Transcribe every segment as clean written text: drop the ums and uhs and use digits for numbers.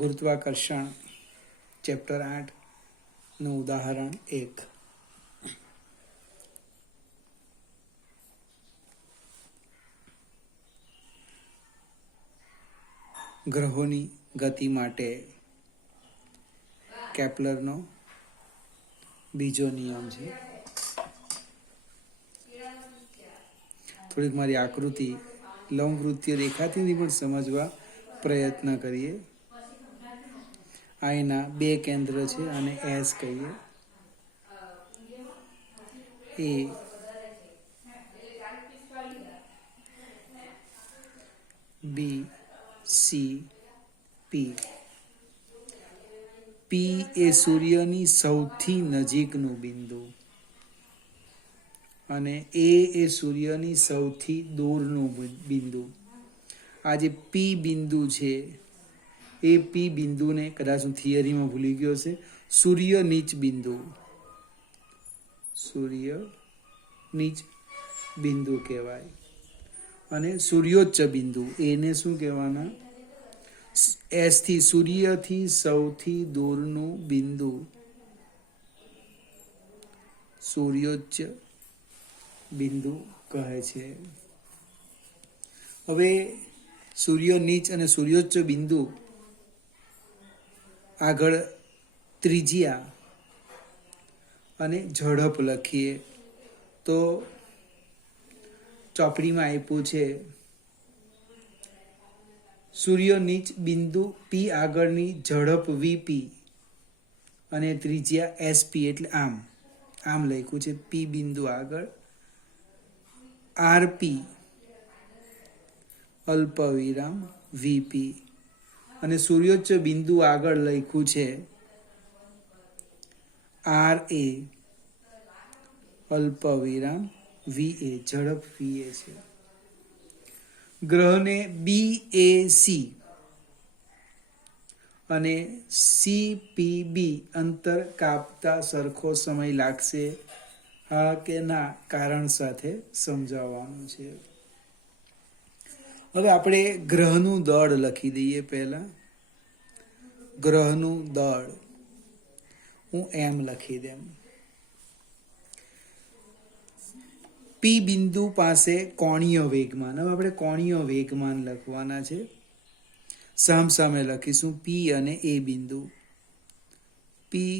ગુરુત્વાકર્ષણ ચેપ્ટર 8નું ઉદાહરણ 1. ગ્રહોની ગતિ માટે કેપ્લરનો બીજો નિયમ છે. થોડીક મારી આકૃતિ લંબવૃત્તિઓ દેખાતી નથી પણ સમજવા પ્રયત્ન કરીએ. આ એના બે કેન્દ્ર છે અને એસ કહીએ. એ બી સી પી. પી એ સૂર્યની સૌથી નજીકનું બિંદુ અને એ સૂર્યની સૌથી દૂરનું બિંદુ. આ જે પી બિંદુ છે એ પી બિંદુને કદાચ હું થિયરીમાં ભૂલી ગયો છે, સૂર્ય નીચ બિંદુ, સૂર્ય નીચ બિંદુ કહેવાય. અને સૂર્યોચ્ચ બિંદુ એને શું કહેવાના? એસથી સૂર્યથી સૌથી દૂરનું બિંદુ સૂર્યોચ્ચ બિંદુ કહે છે. હવે સૂર્ય નીચ અને સૂર્યોચ્ચ બિંદુ આગળ ત્રિજ્યા અને ઝડપ લખીએ તો ચોપડીમાં આપ્યું છે સૂર્ય નીચ બિંદુ પી આગળની ઝડપ વીપી અને ત્રિજ્યા એસપી, એટલે આમ લખ્યું છે. પી બિંદુ આગળ આરપી અલ્પવિરામ વીપી અને સૂર્યોચ્ચ બિંદુ આગળ લખ્યું છે આર એ અલ્પવિરામ વી એ, ઝડપ વી એ છે. ગ્રહને બી એ સી અને સી પી બી અંતર કાપતા સરખો સમય લાગશે, હા કે ના? કારણ સાથે સમજાવવાનું છે. હવે આપણે ગ્રહનું દળ લખી દઈએ. પહેલા ગ્રહનું દળ હું એમ લખી દેમ. પી બિંદુ પાસે કોણીય વેગમાન. હવે આપણે કોણીય વેગમાન લખવાના છે. સામસામે લખીશું પી અને એ બિંદુ. પી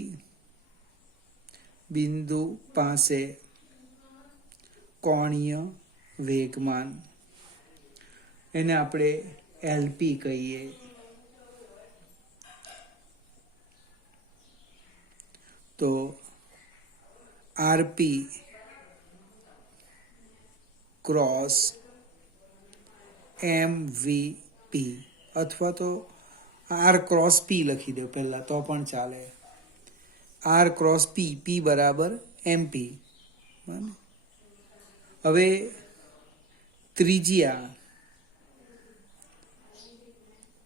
બિંદુ પાસે કોણીય વેગમાન, એને આપણે એલપી કહીએ. તો આરપી ક્રોસ એમ વી પી, અથવા તો આર ક્રોસ પી લખી દો પહેલા તો પણ ચાલે. આર ક્રોસ પી, પી બરાબર એમપી. હવે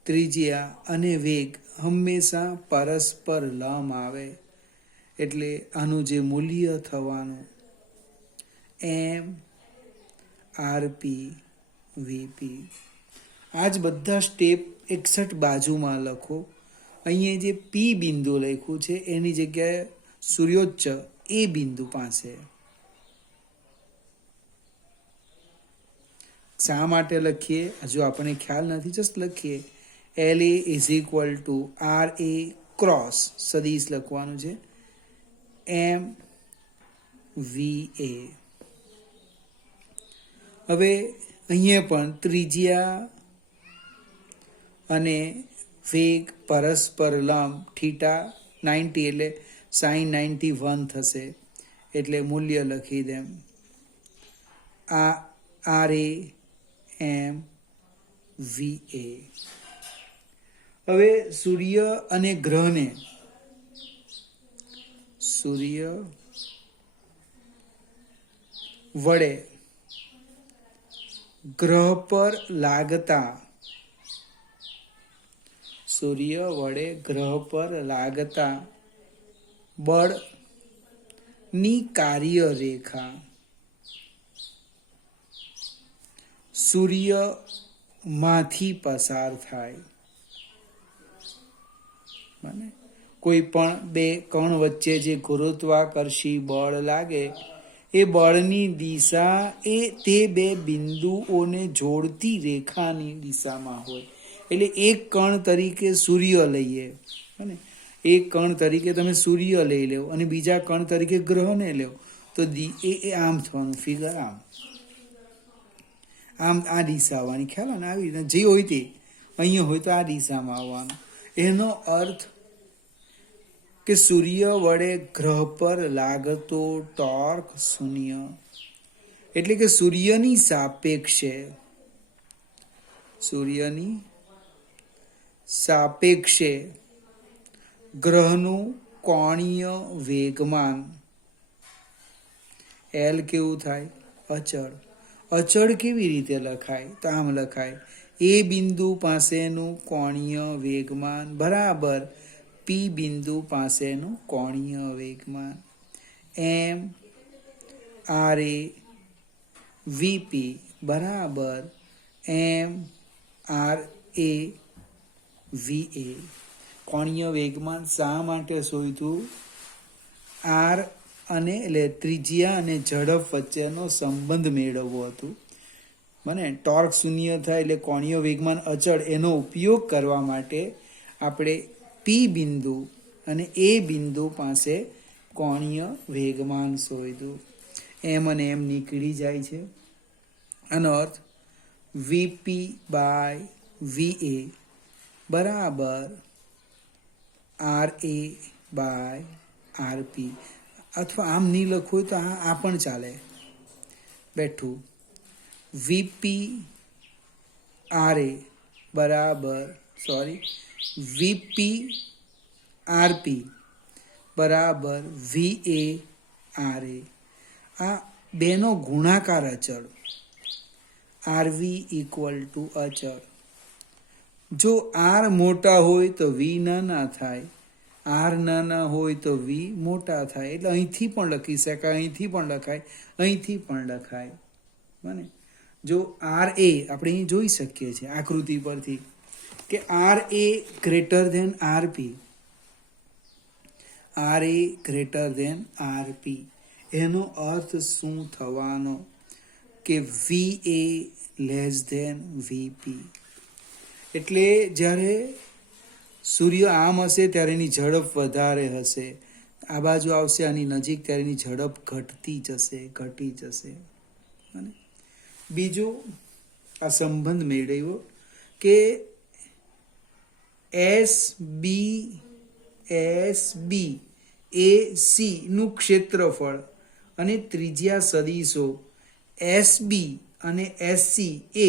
ત્રિજ્યા અને વેગ હંમેશા પરસ્પર લંબ આવે, એટલે આનું જે મૂલ્ય થવાનું એમ આરપી વીપી. આ જ બધા સ્ટેપ 61 બાજુમાં લખો. અહીંયા જે પી બિંદુ લખ્યું છે એની જગ્યાએ સૂર્યોચ્ચ એ બિંદુ પાસે. શા માટે લખીએ હજુ આપણને ખ્યાલ નથી, જસ્ટ લખીએ. L A is equal to R A cross સદીશ લખવાનું છે એમ વી એ. હવે અહીંયા પણ ત્રિજ્યા અને વેગ પરસ્પર લંબ, થીટા 90 એટલે sin 91 થશે, એટલે મૂલ્ય લખી દેમ આ આર એ એમ વી એ. હવે સૂર્ય અને ગ્રહને સૂર્ય વડે ગ્રહ પર લાગતા બળની કાર્યરેખા સૂર્યમાંથી પસાર થાય. બને કોઈ પણ બે કણ વચ્ચે જે ગુરુત્વાકર્ષી બળ લાગે એ બળની દિશા એ તે બે બિંદુઓને જોડતી રેખાની દિશામાં હોય. એટલે એક કણ તરીકે સૂર્ય લઈએ, અને એક કણ તરીકે તમે સૂર્ય લઈ લો અને બીજા કણ તરીકે ગ્રહને લો, તો એ આમ થવાનું ફિગર આમ આ દિશા આવવાની. ખ્યાલ ને આવી રીતે જે હોય તે અહીંયા હોય તો આ દિશામાં આવવાનું. એનો અર્થ કે સૂર્ય વડે ગ્રહ પર લાગતો ટોર્ક શૂન્ય, એટલે કે સૂર્યની સાપેક્ષે ગ્રહનું કોણીય વેગમાન એલ કેવું થાય? અચળ. અચળ કેવી રીતે લખાય? તો આમ લખાય, એ બિંદુ પાસેનું કોણીય વેગમાન બરાબર પી બિંદુ પાસેનું કોણીય વેગમાન. એમ આર એ વીપી બરાબર એમ આર એ વી એ. કોણીય વેગમાન શા માટે શોધ્યું? આર અને એટલે ત્રિજ્યા અને ઝડપ વચ્ચેનો સંબંધ મેળવવો હતું. મને ટોર્ક શૂન્ય થાય એટલે કોણીય વેગમાન અચળ, એનો ઉપયોગ કરવા માટે આપણે પી બિંદુ અને એ બિંદુ પાસે કોણીય વેગમાન શોધ્યું. એમ અને એમ નીકળી જાય છે. આનો અર્થ વીપી બાય વી એ બરાબર આર એ બાય આરપી. અથવા આમ નહીં લખવું તો આ પણ ચાલે. બેઠું વીપી આર એ બરાબર વીપી આરપી બરાબર વી એ આર એ. આ બેનો ગુણાકાર અચળ, આરવી ઇક્વલ ટુ અચળ. જો આર મોટા હોય તો વી નાના થાય, આર નાના હોય તો વી મોટા થાય. એટલે અહીંથી પણ લખી શકાય, અહીંથી પણ લખાય, અહીંથી પણ લખાય. બને જો આર એ આપણે અહીં જોઈ શકીએ છીએ આકૃતિ પરથી કે આર એ ગ્રેટર ધેન આરપી, આર એ ગ્રેટર ધેન આરપી. એનો અર્થ શું થવાનો? કે વી એ લેસ ધેન વીપી. એટલે જ્યારે સૂર્ય આમ હશે ત્યારે એની ઝડપ વધારે હશે, આ બાજુ આવશે આની નજીક ત્યારે એની ઝડપ ઘટી જશે. બીજું આ સંબંધ મેળવ્યો કે એસ બી એ સી નું ક્ષેત્રફળ અને ત્રિજ્યા સદિશો એસ બી અને એસ સી એ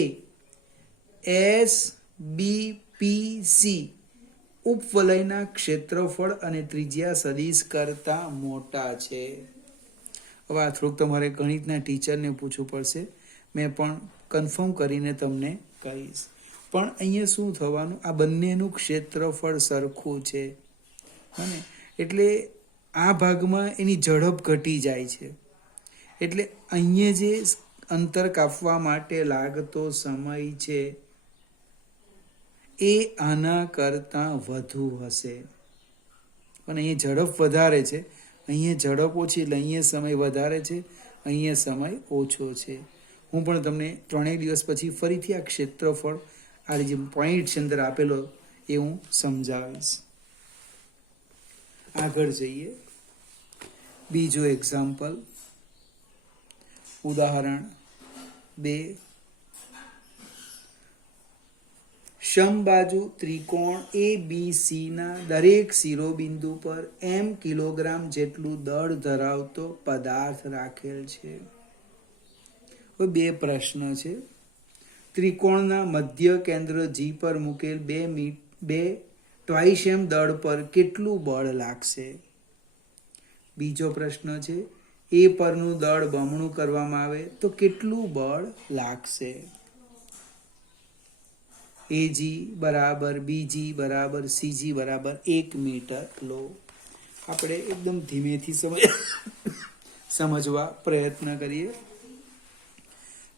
એસ બી પી સી ઉપવલયના ક્ષેત્રફળ અને ત્રિજ્યા સદિશ કરતા મોટા છે. હવે આ થોડુંક તમારે ગણિતના ટીચરને પૂછવું પડશે, મેં પણ કન્ફર્મ કરીને તમને કહીશ. પણ અહીંયા શું થવાનું? આ બંનેનું ક્ષેત્રફળ સરખું છે, અને એટલે આ ભાગમાં એની ઝડપ ઘટી જાય છે. એટલે અહીંયા જે અંતર કાપવા માટે લાગતો સમય છે એ આના કરતાં વધુ હશે. પણ અહીંયા ઝડપ વધારે છે, અહીંયા ઝડપ ઓછી, એટલે અહીંયા સમય વધારે છે, અહીંયા સમય ઓછો છે. હું પણ તમને 3 દિવસ પછી ફરીથી આ ક્ષેત્રફળ આ જે પોઈન્ટ છે અંદર આપેલો એ હું સમજાવીશ. આગળ જઈએ. બીજો એક્ઝામ્પલ, ઉદાહરણ 2. સમબાજુ ત્રિકોણ ABC ના દરેક શિરોબિંદુ પર m કિલોગ્રામ જેટલું દળ ધરાવતો પદાર્થ રાખેલ છે. હવે 2 પ્રશ્ન છે. ત્રિકોણના મધ્ય કેન્દ્ર G પર મૂકેલ 2 ટ્વાઇસ m દળ પર કેટલું બળ લાગશે? બીજો પ્રશ્ન છે, A પરનું દળ બમણું કરવામાં આવે તો કેટલું બળ લાગશે? AG બરાબર BG બરાબર CG બરાબર 1 મીટર લો. આપણે એકદમ ધીમેથી સમજવા પ્રયત્ન કરીએ.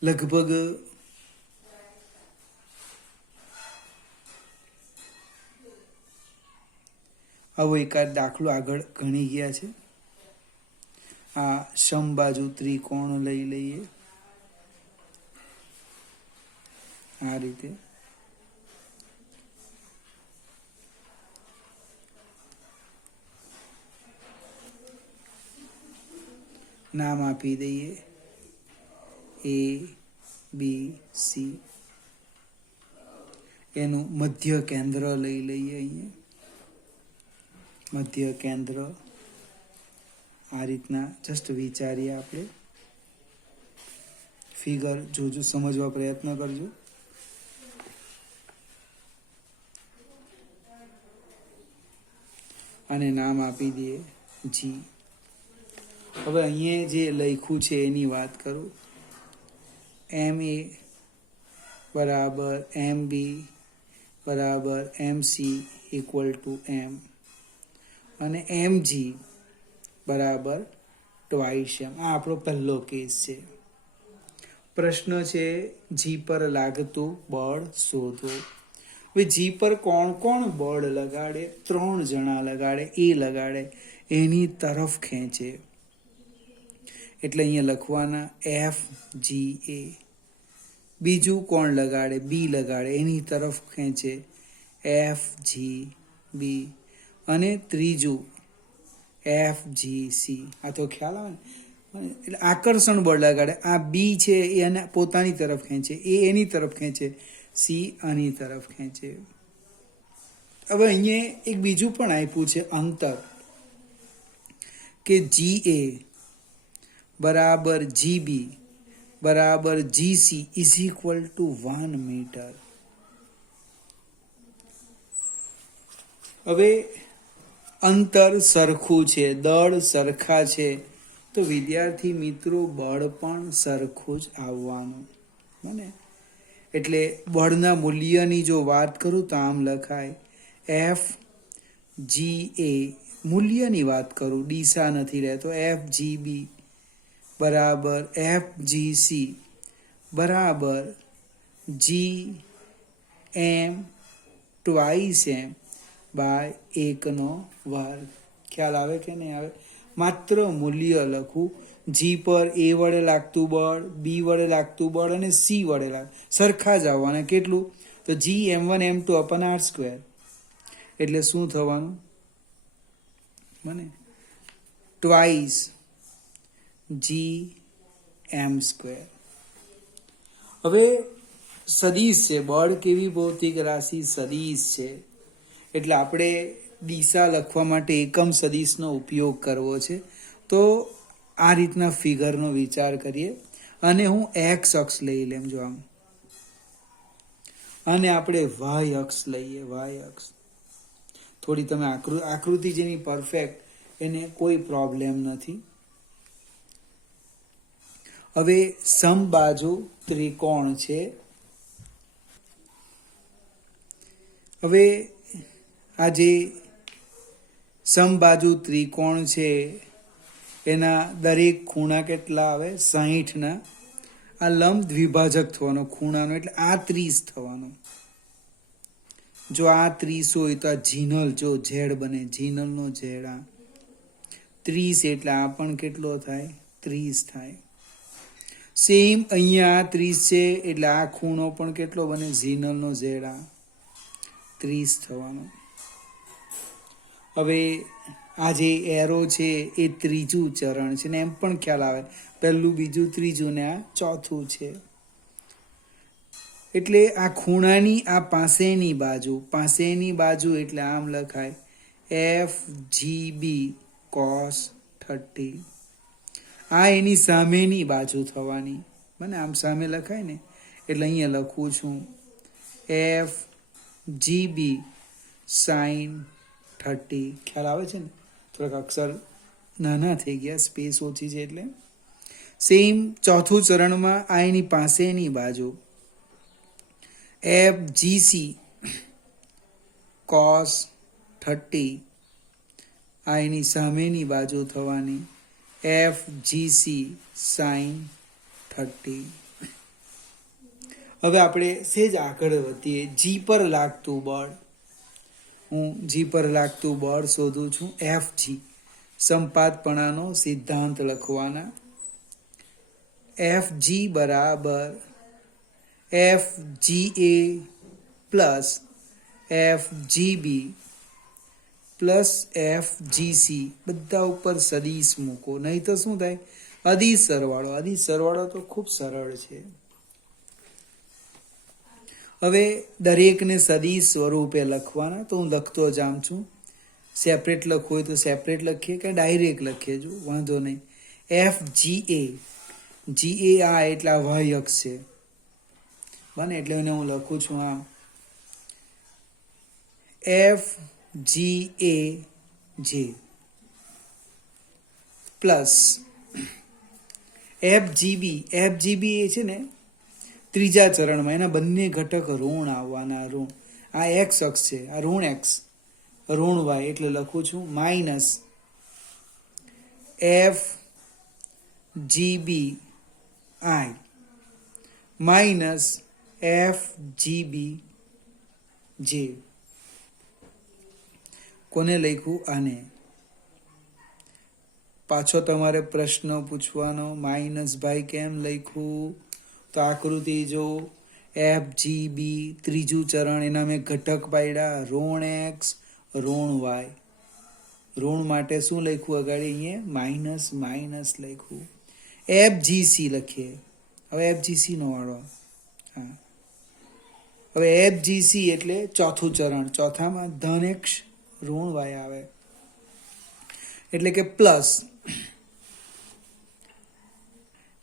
લગભગ આવો એકાદ દાખલો આગળ ગણી ગયા છે. આ સમબાજુ ત્રિકોણ લઈ લઈએ આ રીતે. નામ આપી દઈએ A B C. એનું મધ્ય કેન્દ્ર લઈ લઈએ. અહીંયા મધ્ય કેન્દ્ર આ રીતના જસ્ટ વિચારીએ આપણે. ફિગર જોજો, સમજવા પ્રયત્ન કરજો. અને નામ આપી દઈએ G. હવે અહીંયા જે લખ્યું છે એની વાત કરું. MA બરાબર MB બરાબર MC ઇક્વલ ટુ M અને MG બરાબર ટ્વાઇસ M. આ આપણો પહેલો કેસ છે. પ્રશ્ન છે G પર લાગતું બળ શોધો. હવે G પર કોણ કોણ બળ લગાડે? 3 જણા લગાડે. એ લગાડે એની તરફ ખેંચે એટલે અહીંયા લખવાના FGA. બીજું કોણ લગાડે? B લગાડે એની તરફ ખેંચે FGB. અને ત્રીજું FGC. આ તો ખ્યાલ આવે ને. એટલે આકર્ષણ બળ લગાડે. આ B છે એ એને પોતાની તરફ ખેંચે, એ એની તરફ ખેંચે, C આની તરફ ખેંચે. હવે અહીંયા એક બીજું પણ આપ્યું છે અંતર કે GA બરાબર GB બરાબર GC is equal to 1 metre. હવે અંતર સરખું છે, દળ સરખા છે, તો વિદ્યાર્થી મિત્રો બળ પણ સરખું જ આવવાનું બને. એટલે બળના મૂલ્યની જો વાત કરું તો આમ લખાય FGA. મૂલ્યની વાત કરું, દિશા નથી રહેતો. FGB બરાબર FGC બરાબર GM ટ્વાઇસ M બાય 1/2. ખ્યાલ આવે કે નહીં આવે? માત્ર મૂલ્ય લખું. G પર A વડે લાગતું બળ, B વડે લાગતું બળ અને C વડે સરખા જ આવવાના. કેટલું? તો G M1 M2 અપન R². એટલે શું થવાનું મને? Twice GM². હવે સદિશ છે, બળ કેવી ભૌતિક રાશિ? સદિશ છે. એટલે આપણે દિશા લખવા માટે એકમ સદિશનો ઉપયોગ કરવો છે. તો આ રીતના ફિગરનો વિચાર કરીએ અને હું એક્સ અક્ષ લઈ લેમ જો આમ, અને આપણે વાય અક્ષ લઈએ. વાય અક્ષ થોડી તમે આકૃતિ જેની પરફેક્ટ એને કોઈ પ્રોબ્લેમ નથી. હવે સમબાજુ ત્રિકોણ છે. હવે આ જે સમબાજુ ત્રિકોણ છે એના દરેક ખૂણા કેટલા આવે? 60ના. આ લંબ દ્વિભાજક થવાનો ખૂણાનો, એટલે આ 30 થવાનો. જો આ 30 હોય તો આ જીનલ જો ઝેડ બને, જીનલનો ઝેડ આ 30 એટલે આ પણ કેટલો થાય? 30 થાય. સેમ અહીંયા આ 30 છે એટલે આ ખૂણો પણ કેટલો બને? જીનલનો ઝેડ આ 30 થવાનો. હવે આ જે એરો છે એ ત્રીજું ચરણ છે ને એમ પણ ખ્યાલ આવે, પહેલું બીજું ત્રીજું ને આ ચોથું છે. એટલે આ ખૂણાની આ પાસેની બાજુ એટલે આમ લખાય FGB cos 30. આ એની સામેની બાજુ થવાની મને, આમ સામે લખાય ને એટલે અહીંયા લખું છું FGB sin 30. ખ્યાલ આવે છે ને? થોડાક અક્ષર નાના થઈ ગયા, સ્પેસ ઓછી છે એટલે. સેમ ચોથું ચરણમાં આ એની પાસેની બાજુ FGC cos 30. આ એની સામેની બાજુ થવાની FGC sin 30. હવે આપણે સેજ આગળ વધીએ. G પર લાગતું બળ હું જી પર લાગતું બળ શોધું છું. એફ જી સંપાતપણાનો સિદ્ધાંત લખવાના. એફ જી બરાબર એફ જી એ પ્લસ એફ જી બી પ્લસ એફ જી સી બધા ઉપર સદીશ મૂકો, નહીં તો શું થાય? અદિશ સરવાળો. અદિશ સરવાળો તો ખૂબ સરળ છે. હવે દરેકને સદીશ સ્વરૂપે લખવાના. તો હું લખતો જાઉં છું. સેપરેટ લખવું હોય તો સેપરેટ લખીએ કે ડાયરેક્ટ લખીએ, જો વાંધો નહીં. એફ જી એ, જી એ આ એટલા વાય અક્ષ છે બને, એટલે એને હું લખું છું આ F G A J plus F GB. F GB એ છે ને ત્રીજા ચરણમાં, એના બંને ઘટક ઋણ આવવાના. ઋણ આ એક્સ અક્ષ છે, આ ઋણ એક્સ ઋણ વાય, એટલે લખું છું માઇનસ એફ જીબી આઈ માઇનસ એફ જીબી જે. કોને લખ્યું? આને. પાછો તમારે પ્રશ્ન પૂછવાનો, માઇનસ ભાઈ કેમ લખ્યું? તો આકૃતિ જો, એફ જી બી ત્રીજું ચરણ, એના મેં ઘટક પાડ્યા ઋણ એક્સ ઋણ વાય. ઋણ માટે શું લખ્યું? અગાડી અહીંયા માઇનસ માઇનસ લખ્યું. એફ જી સી લખીએ. હવે એફ જી સી નો વાળો. હા, હવે એફ જી સી એટલે ચોથું ચરણ. ચોથામાં ધન એક્સ ઋણ વાય આવે, એટલે કે plus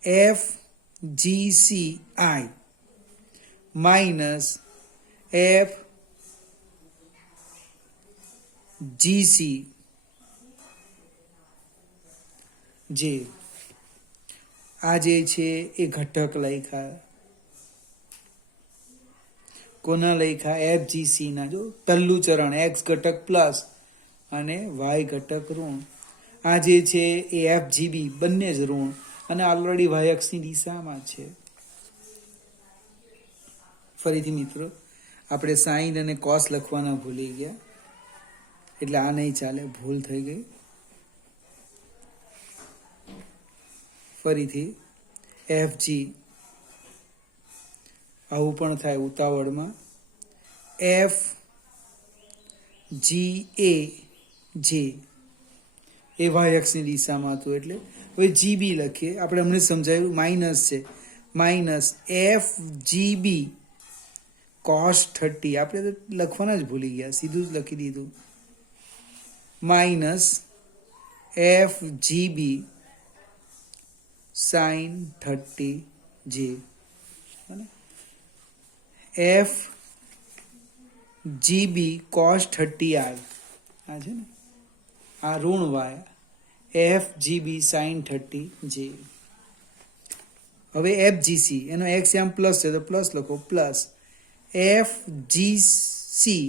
F G C I minus F G C J. આ જે છે એ ઘટક લખ્યા. કોના લખ્યા? એફ જી સી ના. જો પહેલું ચરણ એક્સ ઘટક પ્લસ અને વાય ઘટક ઋણ. આ જે છે એ એફ જીબી બંને જ ઋણ અને ઓલરેડી વાય અક્ષની દિશામાં છે. ફરીથી મિત્રો, આપણે સાઈન અને કોસ લખવાના ભૂલી ગયા, એટલે આ નહીં ચાલે, ભૂલ થઈ ગઈ. ફરીથી એફ જી, આવું પણ થાય ઉતાવળમાં. એફ જી એ જે એ વાય અક્ષની દિશામાં હતું, એટલે હવે જીબી લખીએ. આપણે હમણે સમજાયું માઇનસ છે, માઇનસ એફ જીબી કોસ 30. આપણે તો લખવાના જ ભૂલી ગયા, સીધું જ લખી દીધું. માઇનસ એફ જીબી સાઇન 30 જે. એફ જીબી કોસ 30 આર, આ છે ને આ ઋણ વાય. એફ જીબી સાઇન 30 જે. હવે એફ જીસી, એનો એક્સ આમ પ્લસ છે તો પ્લસ લખો, પ્લસ એફ જીસી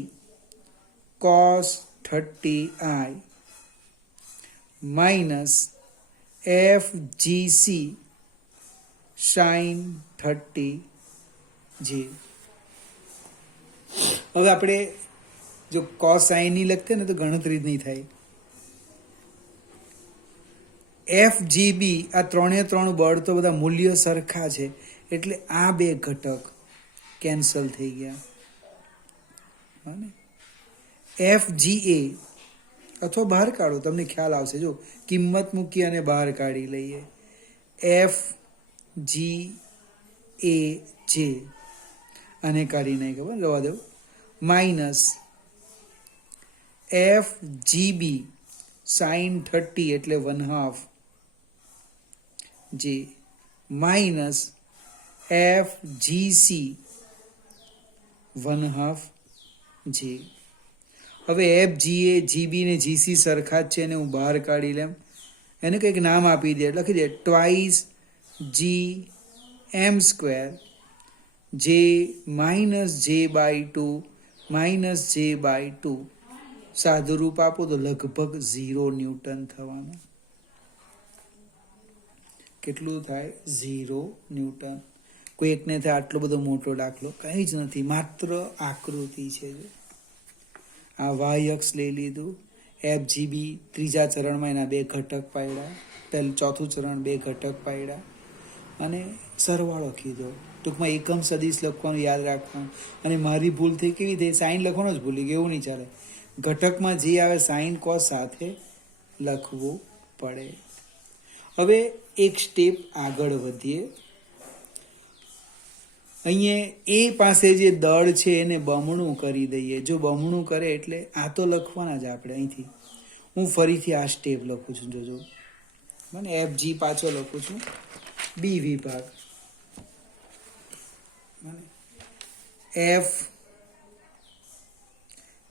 કોસ 30 આઈ માઇનસ એફ જીસી સાઇન 30 જે. હવે આપણે જો કોસ સાઇન ની લખતે ને તો ગણતરી જ નહીં થાય. એફ જીબી આ ત્રણે ત્રણ બળ તો બધા મૂલ્ય સરખા છે, એટલે આ બે ઘટક કેન્સલ થઈ ગયા. એફ જી એ અથવા બહાર કાઢો, તમને ખ્યાલ આવશે. જો કિંમત મૂકી અને બહાર કાઢી લઈએ. એફ જી એ જે, આને કાઢી નહીં ખબર જવા દો. માઇનસ એફ જીબી સાઇન 30 એટલે 1/2 જે માઇનસ એફ જીસી 1/2 જે. હવે એફ જીએ જીબી ને જીસી સરખા જ છે, એને હું બહાર કાઢી લેમ. એને કંઈક નામ આપી દે, લખી દે ટ્વાઇસ જી એમ સ્ક્વેર જે માઇનસ જે બાય 2 માઇનસ જે બાય 2. સાદું રૂપ આપો તો લગભગ 0 ન્યૂટન થવાનું. કેટલું થાય? 0 ન્યૂટન. કોઈ એકને થાય આટલો બધો મોટો દાખલો કંઈ જ નથી, માત્ર આકૃતિ છે. આ વાય અક્ષ લઈ લીધું, FGB ત્રીજા ચરણમાં એના 2 ઘટક પાડ્યા, પહેલું ચોથું ચરણ 2 ઘટક પાડ્યા અને સરવાળો કીધો. ટૂંકમાં એકમ સદીશ લખવાનું યાદ રાખવાનું. અને મારી ભૂલ થઈ કેવી થઈ, સાઈન લખવાનું જ ભૂલી ગયું, એવું નહીં ચાલે. ઘટકમાં જે આવે સાઈન કોસ સાથે લખવું પડે. હવે એક સ્ટેપ આગળ વધીએ. અહીંયા એ પાસે જે દળ છે એને બમણું કરી દઈએ. જો બમણું કરે એટલે આ તો લખવાના જ આપણે અહીંથી. હું ફરીથી આ સ્ટેપ લખું છું, જોજો. મને FG પાછો લખું છું, બી વિભાગ.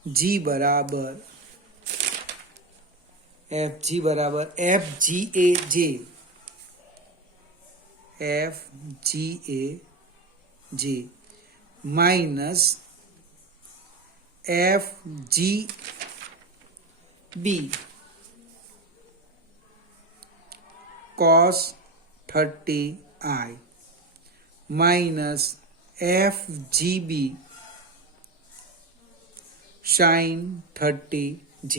FG બરાબર FGAJ, FGAJ minus FGB cos 30I minus FGB sin 30J.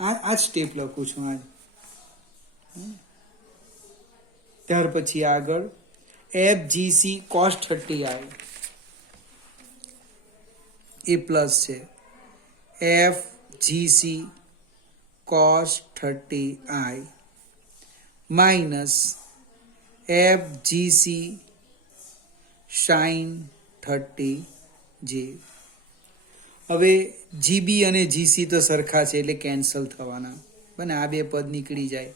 આ સ્ટેપ લખું છું આજ. ત્યાર પછી આગળ FGC cos 30I એ પ્લસ છે, FGC cos 30I minus FGC sin 30J. હવે GB અને GC તો સરખા છે એટલે કેન્સલ થવાના, બને આ 2 પદ નીકળી જાય.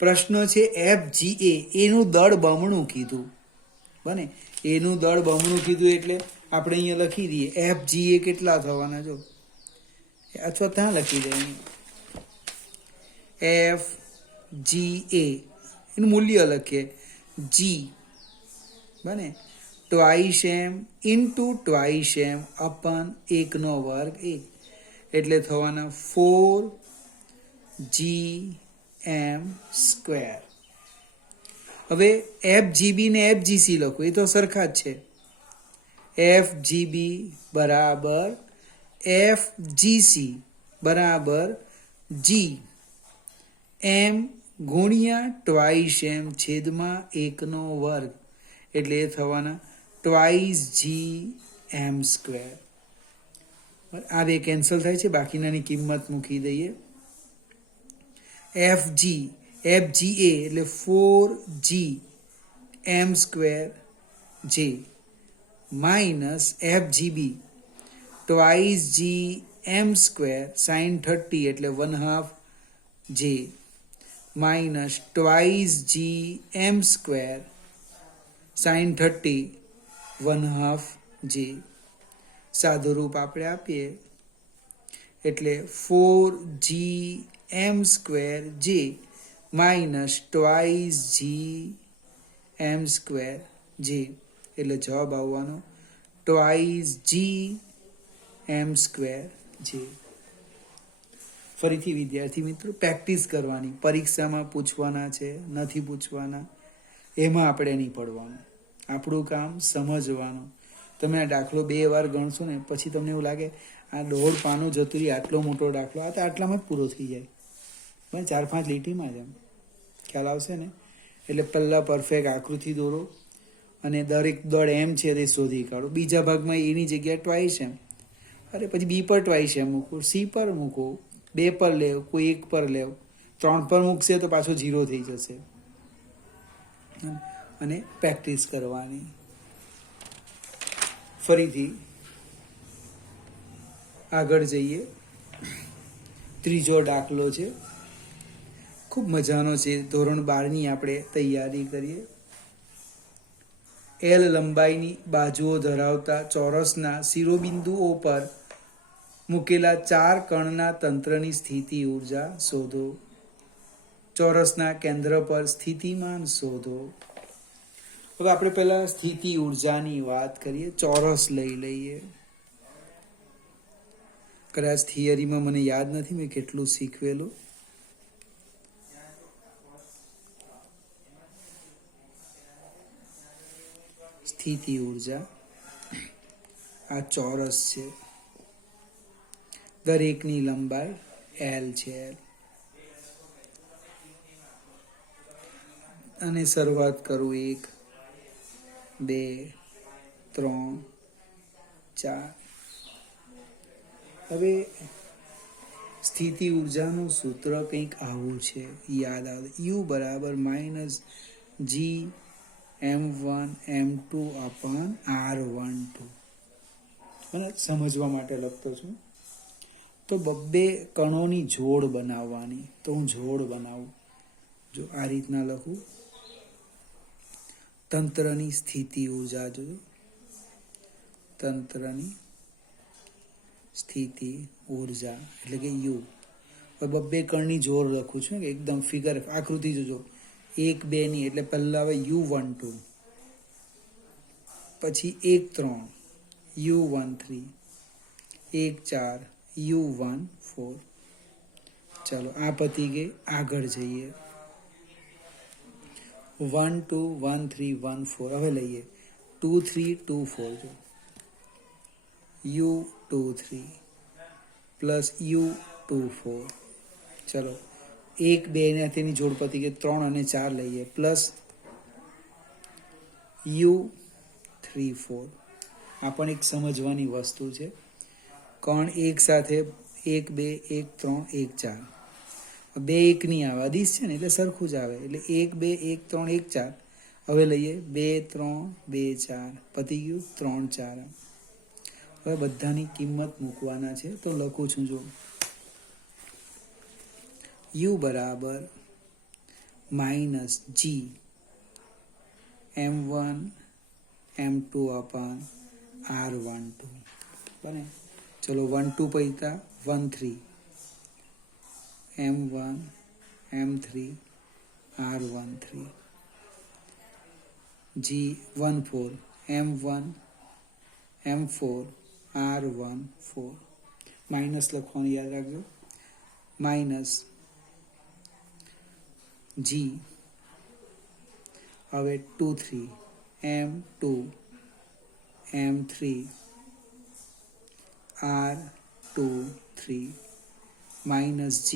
પ્રશ્ન છે FGA, એનું દળ બમણું કીધું, બને એનું દળ બમણું કીધું એટલે આપણે અહીંયા લખી દઈએ FGA કેટલા થવાના, જો અથવા ત્યાં લખી દઈએ FGA એનું મૂલ્ય લખીએ G, બને ટ્વાઇસ એમ ઇન્ટુ ટ્વાઇસ એમ અપન 1 નો વર્ગ a, એટલે થવાના 4GM સ્ક્વેર. હવે FGB ને FGC લખો, એ તો સરખા જ છે. FGB બરાબર FGC બરાબર G એમ ગુણ્યા ટ્વાઇસ એમ છેદમાં 1 નો વર્ગ, એટલે એ થવાના ટ્વાઇસ GM સ્ક્વેર. આ 2 કેન્સલ થાય છે, બાકીનાની કિંમત મૂકી દઈએ. FGA એટલે 4GM square J minus FGB twice GM square sin 30 એટલે 1/2 J minus twice GM square sin 30 1/2 J. સાદું રૂપ આપણે આપીએ એટલે 4GM square J minus twice GM square J, એટલે જવાબ આવવાનો ટ્વાઇસ GM સ્ક્વેર J. ફરીથી વિદ્યાર્થી મિત્રો પ્રેક્ટિસ કરવાની, પરીક્ષામાં પૂછવાના છે નથી પૂછવાના એમાં આપણે નહીં પડવાનું. આપણું કામ સમજવાનું. તમે આ દાખલો 2 વાર ગણશો ને પછી તમને એવું લાગે આ 1.5 પાનું જતું રહી, આટલો મોટો દાખલો, આ તો આટલામાં જ પૂરો થઈ જાય, પણ 4-5 લીટીમાં જ. એમ ખ્યાલ આવશે ને? એટલે પહેલાં પરફેક્ટ આકૃતિ દોરો અને દરેક દળ એમ છે તે શોધી કાઢો. બીજા ભાગમાં એની જગ્યાએ ટ્વાઇસ એમ, અરે પછી બી પર ટ્વાઇસ એમ મૂકો, સી પર મૂકો, 2 પર લેવ, કોઈ 1 પર લેવ, 3 પર મૂકશે તો પાછો 0 થઈ જશે. અને પ્રેક્ટિસ કરવાની. ફરીથી આગળ જઈએ. ત્રીજો દાખલો છે, ખૂબ મજાનો છે. ધોરણ 12ની આપણે તૈયારી કરીએ. L લંબાઈની બાજુઓ ધરાવતા ચોરસના શિરોબિંદુઓ પર મૂકેલા 4 કણના તંત્રની સ્થિતિ ઉર્જા શોધો. ચોરસના કેન્દ્ર પર સ્થિતિમાન શોધો. હવે આપણે પહેલા સ્થિતિ ઉર્જાની વાત કરીએ. ચોરસ લઈ લઈએ. કદાચ થિયરીમાં મને યાદ નથી મેં કેટલું શીખવેલું. સ્થિતિ ઉર્જા આ ચોરસ છે. દરેકની લંબાઈ L છે. અને શરૂઆત કરું 1 2 3 4. હવે સ્થિતિ ઉર્જાનું સૂત્ર કંઈક આવું છે, યાદ આવે. U બરાબર minus G m1 m2 અપન r12. મને સમજવા માટે લખતો છું. તો બબ્બે કણોની જોડ બનાવવાની. તો હું જોડ બનાવું. જો આ રીતના લખું. તંત્રની સ્થિતિ ઉર્જા જોજો. તંત્રની સ્થિતિ ઉર્જા એટલે કે U. બબ્બે કણની જોડ લખું છું કે એકદમ ફિગર આકૃતિ જોજો. 1 2 ની એટલે પહેલા આવે U12, પછી 1 3 U13, 1 4 U14. ચાલો આ પતી ગઈ. આગળ જઈએ. 1 2 1 3 1 4. હવે લઈએ 2 3 2 4. જો U23 પ્લસ U24. ચલો 1 2 ને તેની જોડ પતી ગઈ. 3 અને 4 લઈએ પ્લસ U34. આ પણ એક સમજવાની વસ્તુ છે. કણ એક સાથે 1 2 1 3 1 4. બે એક નહીં આવે, અદિશ છે ને એટલે સરખું જ આવે. એટલે 1 2 1 3 1 4. હવે લઈએ 2 3 2 4. પતી ગયું. 3 4. હવે બધાની કિંમત મૂકવાના છે. તો લખું છું જો U બરાબર minus G m1 m2 અપન r12. બને. ચલો 1 2 પૈતા 1 3 m1 m3 r13. G 1 4 m1 m4 r14. Minus લખવાનું યાદ રાખજો. માઇનસ G હવે 2 3 m2 m3 r23 minus G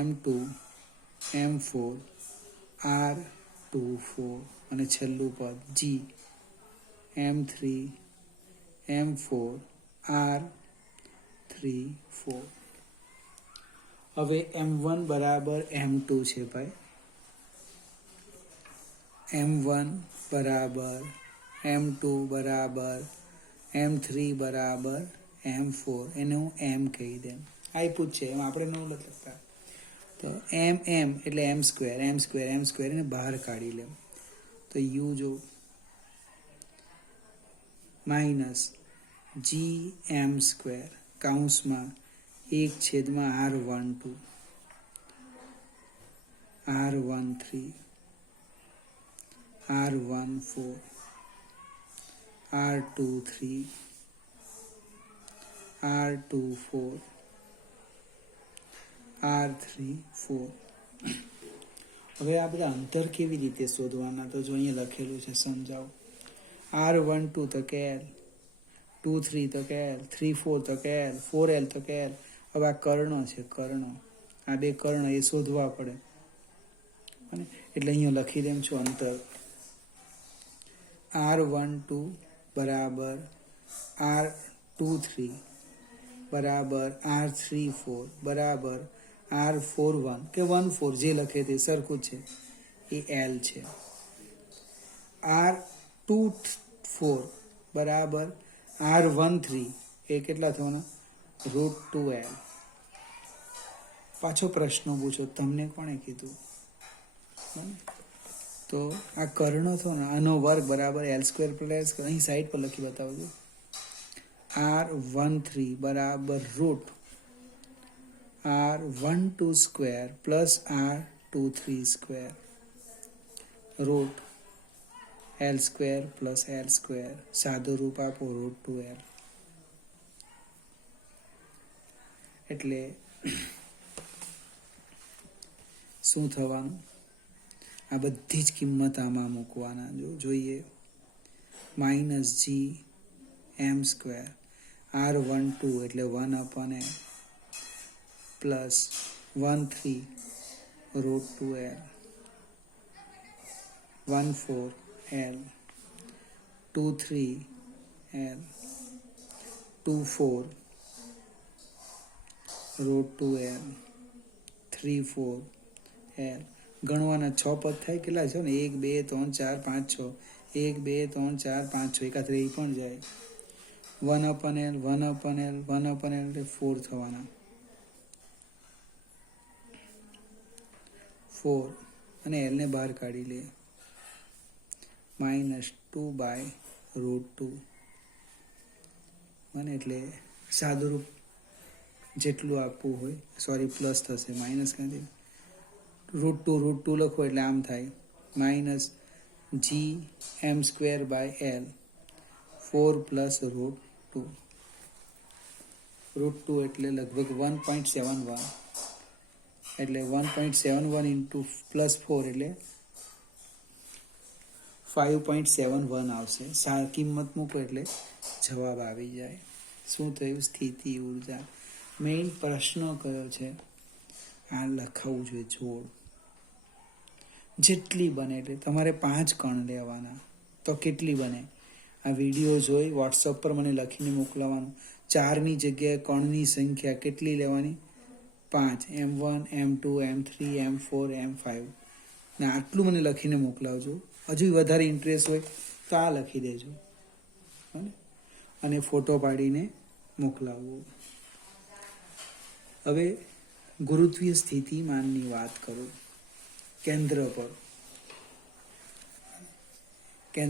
m2 m4 r24. અને છેલ્લું પદ G m3 m4 r34. હવે m1 બરાબર m2 છે ભાઈ. m1 બરાબર m2 બરાબર m3 બરાબર m4. એને હું m કહી દેમ. આપ્યું છે એમ આપણે ન લખતા. તો m એટલે m સ્ક્વેર એને બહાર કાઢી લેમ. તો U જો માઇનસ GM સ્ક્વેર કૌંસમાં 1/r12 r13 r14 r23 r24 r34. હવે આ બધા અંતર કેવી રીતે શોધવાના? તો જો અહીંયા લખેલું છે, સમજાવું. r12 તો કે L, 2 3 તો કે L, 3 4 તો કે L, 4L તો કે L. હવે આ કર્ણ છે, કર્ણ. આ બે કર્ણ એ શોધવા પડે. એટલે અહીંયા લખી દેમ છું અંતર. r12 બરાબર r23 બરાબર r34 બરાબર r41 કે 14 જે લખે તે સરખું છે. એ L છે. r24 બરાબર r13 એ કેટલા થવાના? √2L. પાછો પ્રશ્ન પૂછો, તમને કોણે કીધું? તો આ કર્ણ થયો ને, આનો વર્ગ બરાબર L² પ્લસ અહીં સાઈડ પર લખી બતાવજો. r13 બરાબર √r12 square plus r23 square √L² plus L². સાદું રૂપ આપો √2L. એટલે શું થવાનું? આ બધી જ કિંમત આમાં મૂકવાના. જોઈએ માઇનસ GM સ્ક્વેર R12 એટલે 1/n plus 13 route 2l 14l 23l 24 route 2l 34l ગણવાના 6 પદ થાય કેટલા છે ને 1 2 3 4 5 6 1 2 3 4 5 6 એકાત્રે એ પણ જાય 1/n 1/n 1/n એટલે 4 થવાના 4 અને l ને બહાર કાઢી લે -2/√2 મને એટલે સાદુરૂપ જેટલું આપવું હોય સોરી પ્લસ થશે માઇનસ ક્યાંથી √2 લખો એટલે આમ થાય -gm²/l 4 + √2 √2 એટલે લગભગ 1.71 એટલે 1.71 ઇન્ટુ +4 એટલે 5.71 આવશે કિંમત મૂકો એટલે જવાબ આવી જાય શું થયું સ્થિતિ ઉર્જા મેઇન પ્રશ્ન કયો છે આ લખાવું જોઈએ જોડ જેટલી બને એટલે તમારે 5 કણ લેવાના તો કેટલી બને આ વિડીયો જોઈ વોટ્સઅપ પર મને લખીને મોકલવાનું 4ની જગ્યાએ કણની સંખ્યા કેટલી લેવાની 5 M1 M2 M3 M4 M5 ને આટલું મને લખીને મોકલાવજો હજુ વધારે ઇન્ટરેસ્ટ હોય તો આ લખી દેજો અને ફોટો પાડીને મોકલાવવો હવે ગુરુત્વીય સ્થિતિમાનની વાત કરું કેન્દ્ર પર